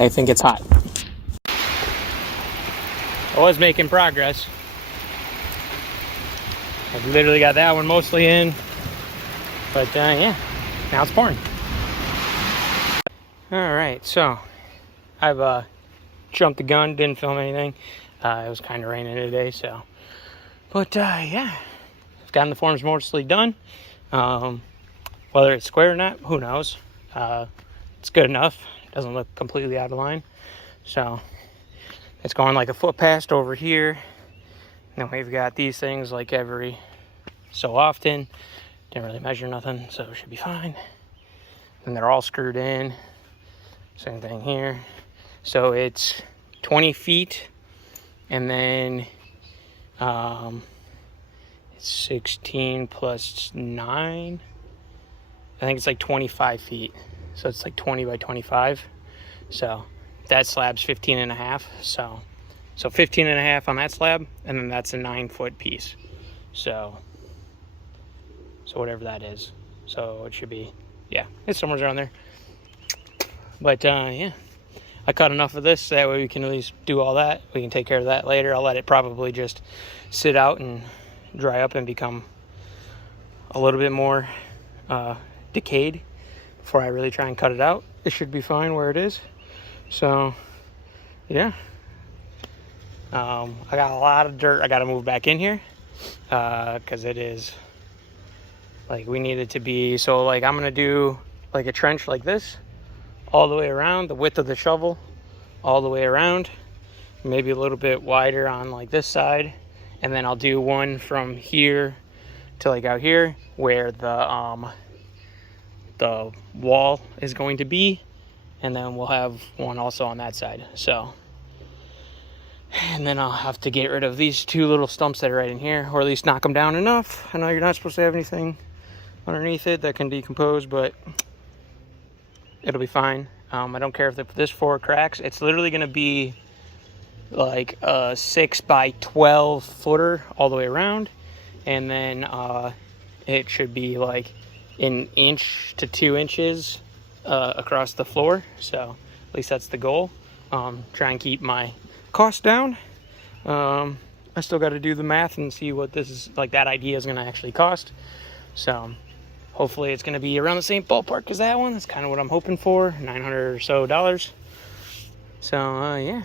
I think it's hot. I was making progress. I've literally got that one mostly in, but yeah, now it's pouring. All right, so I've jumped the gun, didn't film anything. It was kind of raining today, so. But yeah, I've gotten the forms mostly done. Whether it's square or not, who knows? It's good enough. It doesn't look completely out of line. So it's going like a foot past over here. And then we've got these things like every so often. Didn't really measure nothing, so it should be fine. And they're all screwed in. Same thing here. So it's 20 feet, and then it's 16 plus 9. I think it's like 25 feet. So it's like 20 by 25. So that slab's 15 and a half. So 15 and a half on that slab, and then that's a 9-foot piece. So whatever that is. So it should be, yeah, it's somewhere around there. But yeah, I cut enough of this, that way we can at least do all that. We can take care of that later. I'll let it probably just sit out and dry up and become a little bit more decayed before I really try and cut it out. It should be fine where it is. So yeah, I got a lot of dirt I got to move back in here because it is like, we need it to be, so like I'm gonna do like a trench like this all the way around, the width of the shovel all the way around, maybe a little bit wider on like this side, and then I'll do one from here to like out here where the wall is going to be, and then we'll have one also on that side. So, and then I'll have to get rid of these two little stumps that are right in here, or at least knock them down enough. I know you're not supposed to have anything underneath it that can decompose, but it'll be fine. I don't care if this floor cracks. It's literally going to be like a 6 by 12 footer all the way around, and then it should be like an inch to 2 inches across the floor. So at least that's the goal. Try and keep my costs down. I still got to do the math and see what this is, like, that idea is going to actually cost. So hopefully it's going to be around the same ballpark as that one. That's kind of what I'm hoping for, $900 or so. So yeah,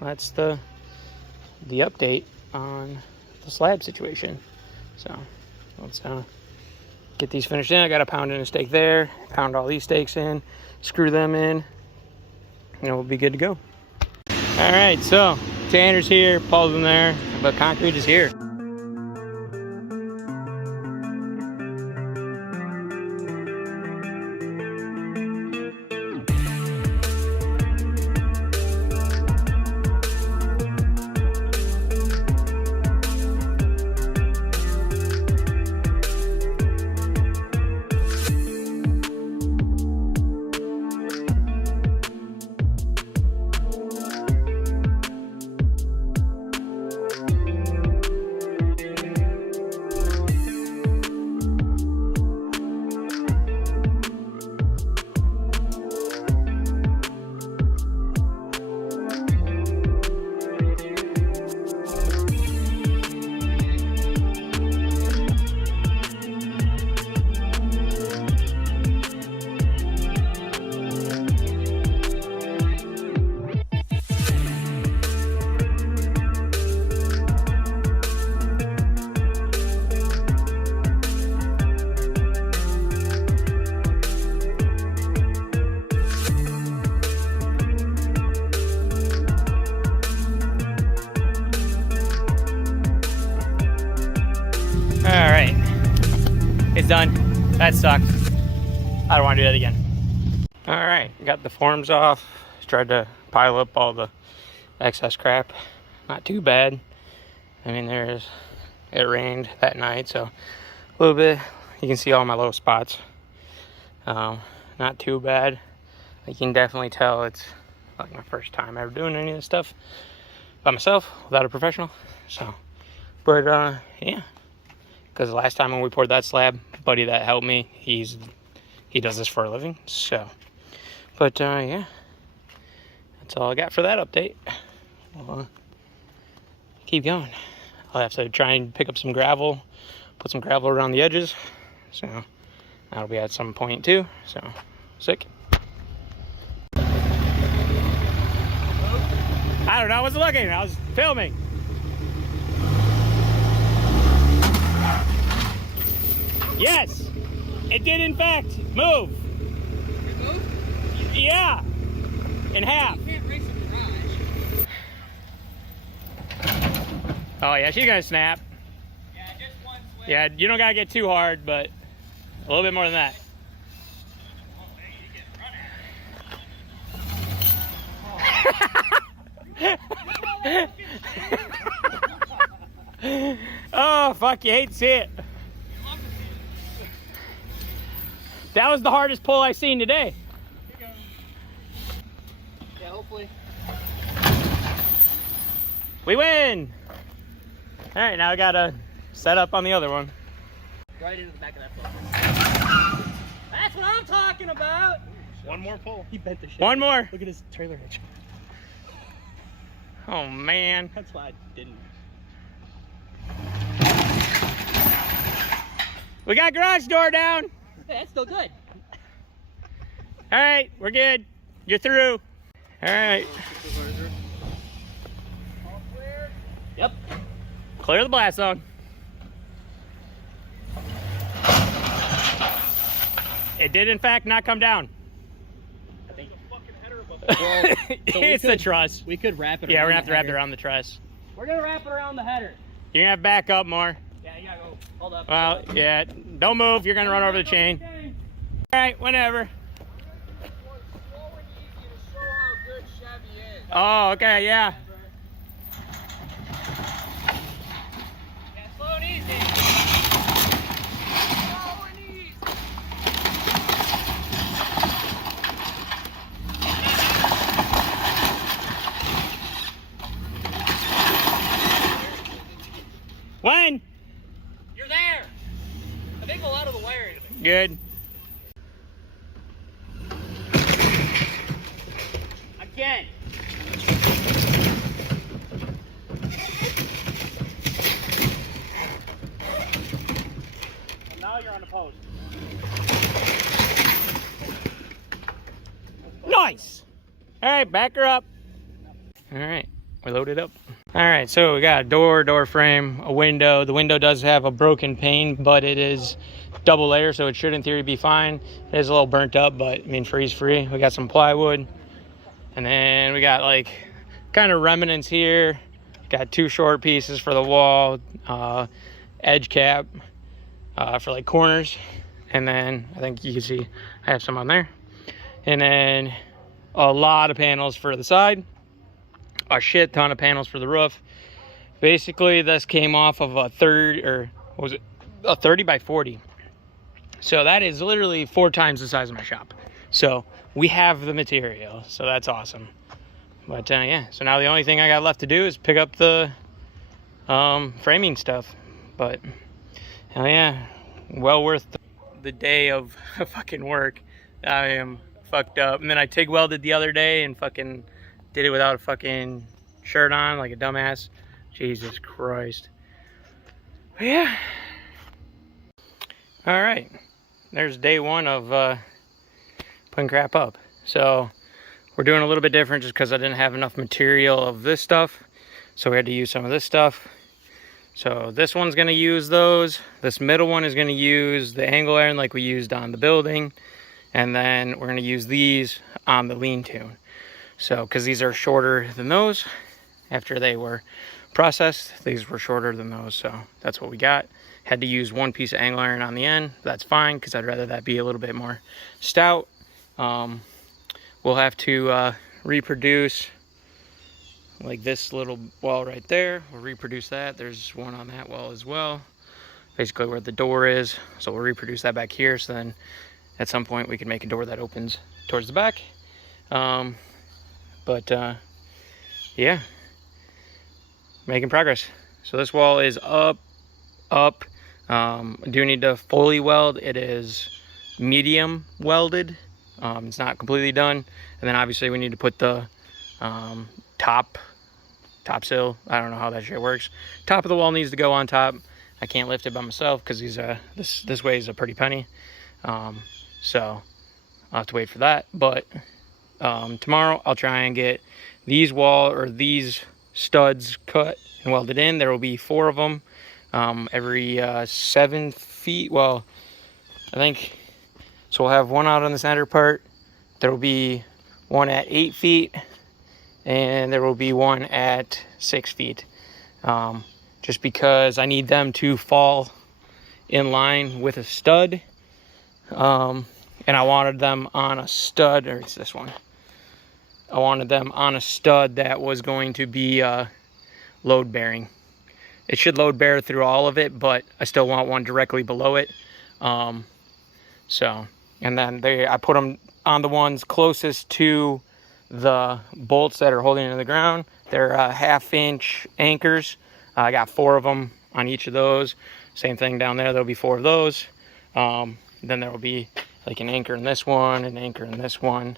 that's the update on the slab situation. So let's get these finished in. I got a pound in a stake there, pound all these stakes in, screw them in, and we'll be good to go. All right, so Tanner's here, Paul's in there, but concrete is here. Alright, it's done. That sucked. I don't want to do that again. Alright, got the forms off. Tried to pile up all the excess crap. Not too bad. I mean, it rained that night, so a little bit. You can see all my low spots. Not too bad. You can definitely tell it's like my first time ever doing any of this stuff by myself without a professional. So, but yeah. Because the last time when we poured that slab, buddy that helped me, he does this for a living. So, but yeah, that's all I got for that update. We'll keep going. I'll have to try and pick up some gravel, put some gravel around the edges. So that'll be at some point too. So sick. I don't know, I wasn't looking, I was filming. Yes, it did in fact move. It moved? Yeah, in half. You can't race a garage. Oh yeah, she's gonna snap. Yeah, just one swing. Yeah, you don't gotta get too hard, but a little bit more than that. Oh fuck, you hate to see it. That was the hardest pull I've seen today. Yeah, hopefully. We win. All right, now I gotta set up on the other one. Right into the back of that boat. That's what I'm talking about. One more pull. He bent the shit. One more. Look at his trailer hitch. Oh man. That's why I didn't. We got garage door down. Hey, that's still good. All right, we're good. You're through. All right. All clear? Yep. Clear the blast zone. It did in fact not come down. I think. Well, It's the truss. We could wrap it. Yeah, around we're gonna have to the wrap it header. around the truss. We're gonna wrap it around the header. You're gonna have to back up more. Yeah, you gotta go. Hold up. Well, yeah, don't move. You're gonna run over the chain. All right, whenever. Oh, okay, yeah. Yeah, slow and easy. Slow and easy. When? You're there. I think a lot of the wiring. Good. Again. And now you're on the post. Nice. All right, back her up. All right, we loaded up. All right, so we got a door frame, a window. The window does have a broken pane, but it is double layer, so it should in theory be fine. It is a little burnt up, but I mean, freeze free. We got some plywood, and then we got like kind of remnants here. Got two short pieces for the wall, edge cap for like corners, and then I think you can see I have some on there, and then a lot of panels for the side, a shit ton of panels for the roof. Basically, this came off of a 30 by 40. So that is literally 4 times the size of my shop. So we have the material, so that's awesome. But yeah, so now the only thing I got left to do is pick up the framing stuff. But hell yeah, well worth the day of fucking work. I am fucked up. And then I TIG welded the other day and fucking did it without a fucking shirt on like a dumbass. Jesus Christ. But yeah. All right. There's day one of putting crap up. So we're doing a little bit different just because I didn't have enough material of this stuff. So we had to use some of this stuff. So this one's gonna use those. This middle one is gonna use the angle iron like we used on the building. And then we're gonna use these on the lean-to. So, because these are shorter than those, after they were processed, these were shorter than those. So that's what we got. Had to use one piece of angle iron on the end. That's fine, because I'd rather that be a little bit more stout. We'll have to reproduce like this little wall right there. We'll reproduce that. There's one on that wall as well. Basically where the door is. So we'll reproduce that back here. So then at some point we can make a door that opens towards the back. Yeah, making progress. So this wall is up. I do need to fully weld. It is medium welded. It's not completely done. And then obviously we need to put the top sill. I don't know how that shit works. Top of the wall needs to go on top. I can't lift it by myself because this weighs a pretty penny. So I'll have to wait for that. But tomorrow I'll try and get these studs cut and welded in. There will be 4 of them every 7 feet. Well, I think so. We'll have one out on the center part. There will be one at 8 feet, and there will be one at 6 feet. Just because I need them to fall in line with a stud. And I wanted them on a stud, or it's this one. I wanted them on a stud that was going to be load bearing. It should load bear through all of it, but I still want one directly below it. So, and then I put them on the ones closest to the bolts that are holding it to the ground. They're 1/2-inch anchors. I got 4 of them on each of those. Same thing down there. There'll be 4 of those. Then there will be like an anchor in this one, an anchor in this one.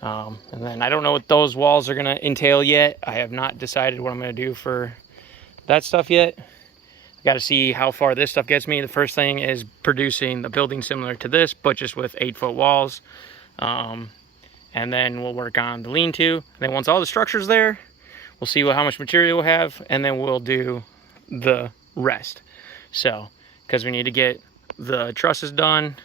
And then I don't know what those walls are going to entail yet. I have not decided what I'm going to do for that stuff yet. I got to see how far this stuff gets me. The first thing is producing the building similar to this, but just with 8-foot walls. And then we'll work on the lean-to. And then once all the structure's there, we'll see how much material we'll have, and then we'll do the rest. So, because we need to get the trusses done,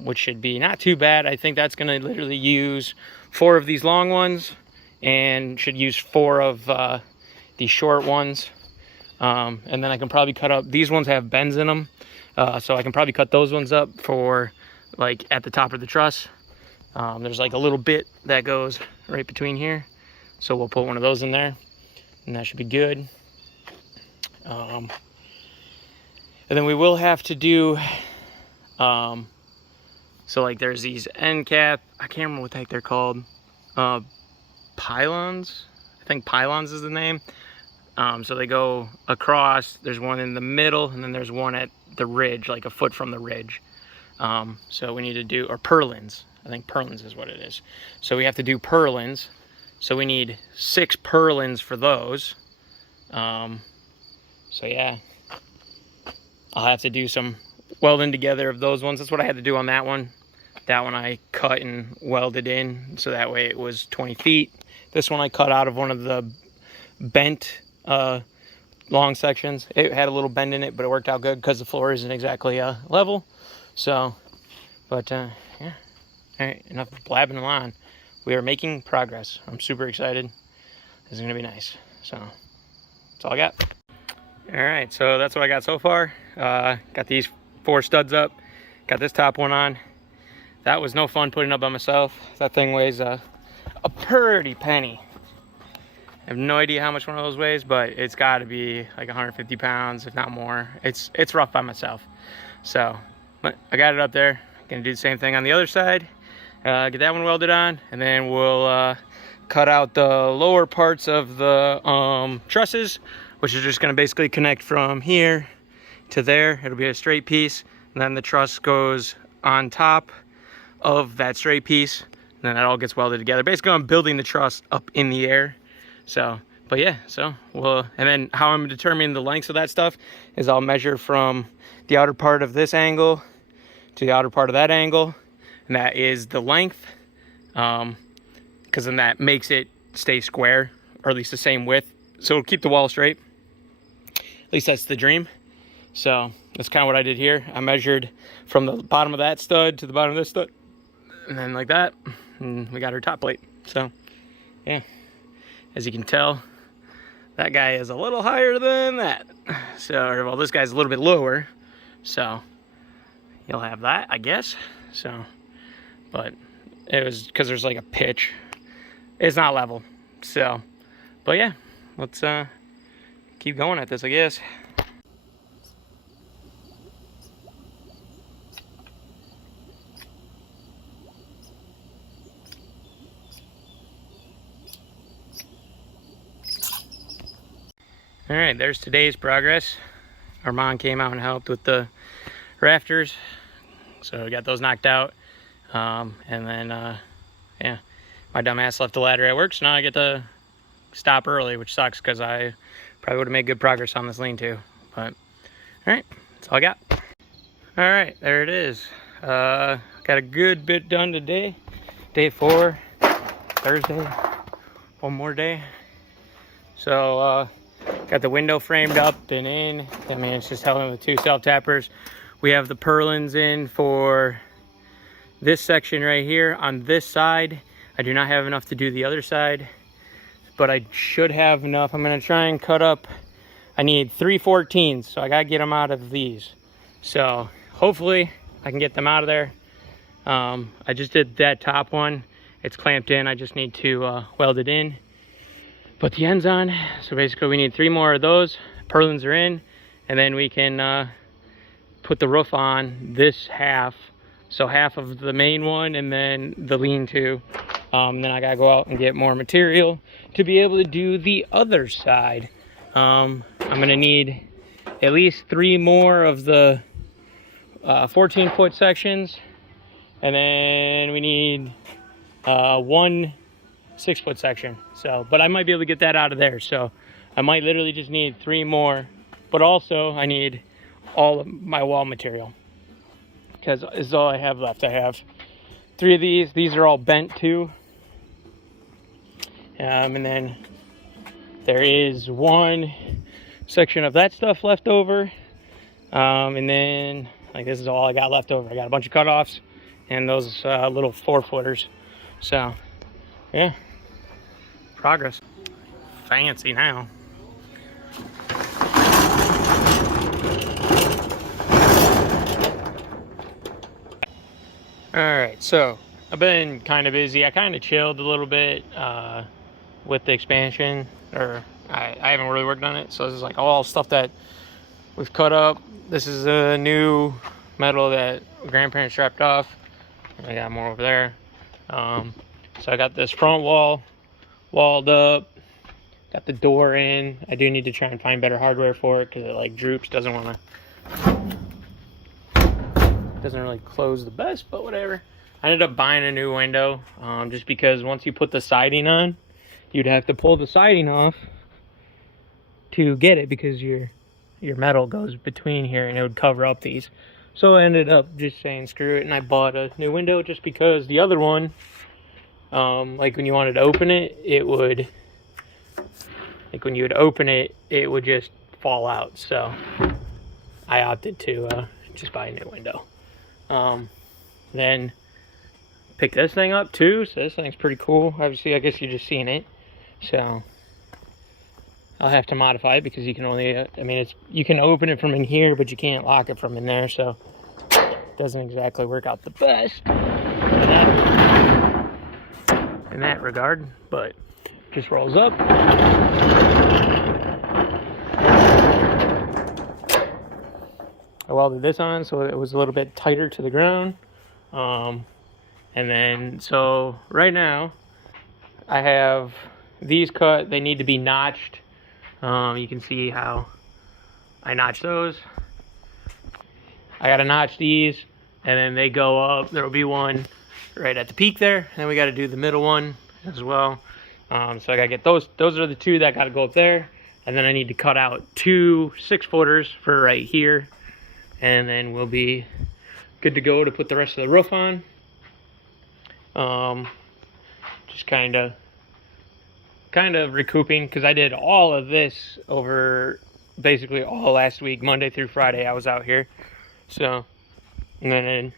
which should be not too bad. I think that's going to literally use 4 of these long ones and should use 4 of these short ones. And then I can probably cut up, these ones have bends in them, so I can probably cut those ones up for like at the top of the truss. There's like a little bit that goes right between here, so we'll put one of those in there and that should be good. And then we will have to do so like there's these end cap, I can't remember what the heck they're called, pylons. I think pylons is the name. So they go across, there's one in the middle, and then there's one at the ridge, like a foot from the ridge. So we need to do, or purlins. I think purlins is what it is. So we have to do purlins. So we need 6 purlins for those. So yeah, I'll have to do some welding together of those ones. That's what I had to do on that one. That one I cut and welded in, so that way it was 20 feet. This one I cut out of one of the bent long sections. It had a little bend in it, but it worked out good because the floor isn't exactly level. So, but yeah. All right, enough blabbing on. We are making progress. I'm super excited. This is gonna be nice. So that's all I got. All right, so that's what I got so far. Got these 4 studs up. Got this top one on. That was no fun putting up by myself. That thing weighs a pretty penny. I have no idea how much one of those weighs, but it's got to be like 150 pounds, if not more. It's rough by myself. So, but I got it up there. Gonna do the same thing on the other side. Get that one welded on, and then we'll cut out the lower parts of the trusses, which is just gonna basically connect from here to there. It'll be a straight piece, and then the truss goes on top of that straight piece, and then it all gets welded together. Basically, I'm building the truss up in the air. So, but yeah, so we'll, and then how I'm determining the lengths of that stuff is I'll measure from the outer part of this angle to the outer part of that angle, and that is the length, because then that makes it stay square, or at least the same width, so it'll keep the wall straight. At least that's the dream. So that's kind of what I did here. I measured from the bottom of that stud to the bottom of this stud, and then like that, and we got our top plate. So yeah, as you can tell, that guy is a little higher than that. So, well, this guy's a little bit lower, so you'll have that, I guess. So, but it was because there's like a pitch. It's not level. So, but yeah, let's keep going at this, I guess. All right, there's today's progress. Our mom came out and helped with the rafters, so we got those knocked out. And then, yeah, My dumb ass left the ladder at work, so now I get to stop early, which sucks because I probably would have made good progress on this lean-to. But, all right, that's all I got. All right, there it is. Got a good bit done today. Day 4, Thursday, one more day. So, got the window framed up and in. I mean, it's just helping with 2 self-tappers. We have the purlins in for this section right here on this side. I do not have enough to do the other side, but I should have enough. I'm gonna try and cut up. I need 3 14s, so I gotta get them out of these. So hopefully I can get them out of there. I just did that top one. It's clamped in. I just need to weld it in. Put the ends on. So basically we need 3 more of those. Purlins are in, and then we can put the roof on this half. So half of the main one and then the lean-to. Then I gotta go out and get more material to be able to do the other side. I'm gonna need at least 3 more of the 14-foot sections, and then we need 1 6-foot section. So, but I might be able to get that out of there. So I might literally just need 3 more, but also I need all of my wall material because it's all I have left. I have 3 of these. These are all bent too. And then there is 1 section of that stuff left over. And then like this is all I got left over. I got a bunch of cutoffs and those little 4-footers. So yeah, progress. Fancy now. All right, so I've been kind of busy. I kind of chilled a little bit with the expansion, or I haven't really worked on it. So this is like all stuff that we've cut up. This is a new metal that grandparents strapped off. I got more over there. So I got this front wall walled up. Got the door in. I do need to try and find better hardware for it because it like droops, doesn't really close the best, but whatever. I ended up buying a new window just because once you put the siding on, you'd have to pull the siding off to get it because your metal goes between here and it would cover up these. So I ended up just saying screw it, and I bought a new window just because the other one, like when you wanted to open it, it would, like when you would open it, it would just fall out. So I opted to just buy a new window. Then picked this thing up too, so this thing's pretty cool. Obviously, I guess you're just seeing it. So I'll have to modify it because you can only, I mean, you can open it from in here, but you can't lock it from in there. So it doesn't exactly work out the best in that regard, but just rolls up. I welded this on so it was a little bit tighter to the ground. And then, so right now I have these cut. They need to be notched. You can see how I notch those. I gotta notch these, and then they go up. There will be one right at the peak there, and then we got to do the middle one as well. So I gotta get those. Those are the 2 that got to go up there, and then I need to cut out 2 6-footers for right here, and then we'll be good to go to put the rest of the roof on. Just kind of recouping because I did all of this over basically all last week, Monday through Friday. I was out here, so, and then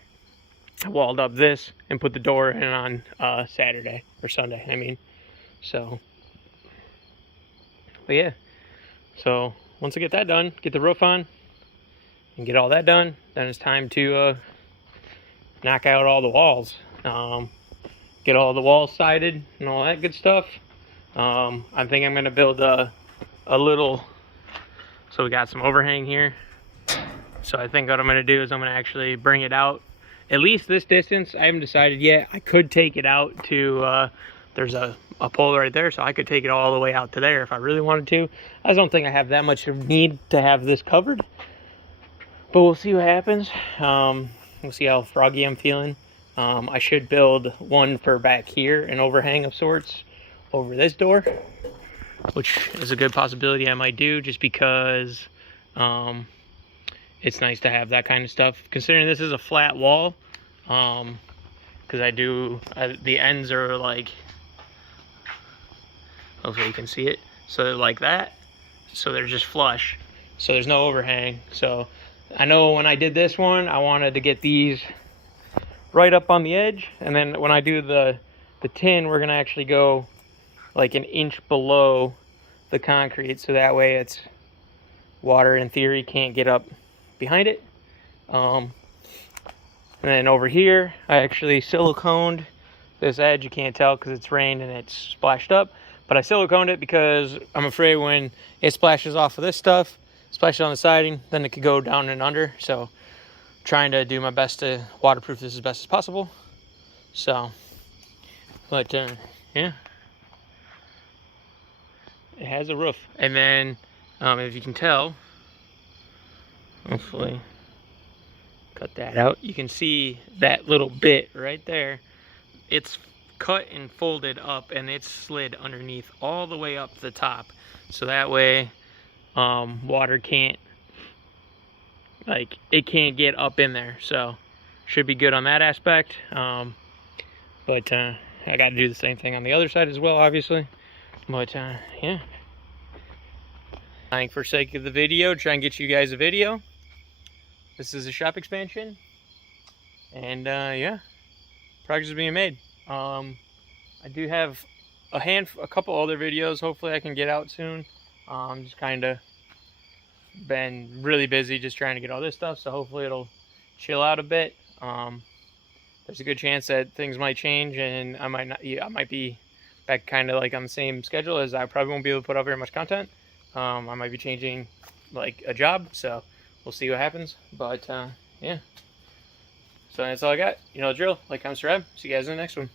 I walled up this and put the door in on Saturday or Sunday. I mean, so, but yeah. So once I get that done, get the roof on, and get all that done, then it's time to knock out all the walls. Get all the walls sided and all that good stuff. I think I'm going to build a little, so we got some overhang here. So I think what I'm going to do is I'm going to actually bring it out at least this distance. I haven't decided yet. I could take it out to, there's a pole right there, so I could take it all the way out to there if I really wanted to. I just don't think I have that much need to have this covered, but we'll see what happens. We'll see how froggy I'm feeling. I should build one for back here, an overhang of sorts over this door, which is a good possibility I might do, just because it's nice to have that kind of stuff. Considering this is a flat wall, because the ends are like, hopefully you can see it, so they're like that, so they're just flush, so there's no overhang. So I know when I did this one, I wanted to get these right up on the edge, and then when I do the tin, we're gonna actually go like an inch below the concrete, so that way it's water in theory can't get up behind it. And then over here I actually siliconed this edge. You can't tell because it's rained and it's splashed up, but I siliconed it because I'm afraid when it splashes off of this stuff, splashes on the siding, then it could go down and under. So trying to do my best to waterproof this as best as possible. So, but yeah, it has a roof. And then if you can tell, hopefully cut that out, you can see that little bit right there. It's cut and folded up, and it's slid underneath all the way up the top, so that way water can't, like, it can't get up in there. So should be good on that aspect. But I got to do the same thing on the other side as well, obviously. But yeah, for sake of the video, try and get you guys a video. This is a shop expansion, and yeah, progress is being made. I do have a couple other videos hopefully I can get out soon. Just kind of been really busy just trying to get all this stuff, so hopefully it'll chill out a bit. There's a good chance that things might change, and I might be back kind of like on the same schedule, as I probably won't be able to put out very much content. I might be changing like a job, so we'll see what happens. But yeah, so that's all I got. You know the drill. Like, comment, subscribe. See you guys in the next one.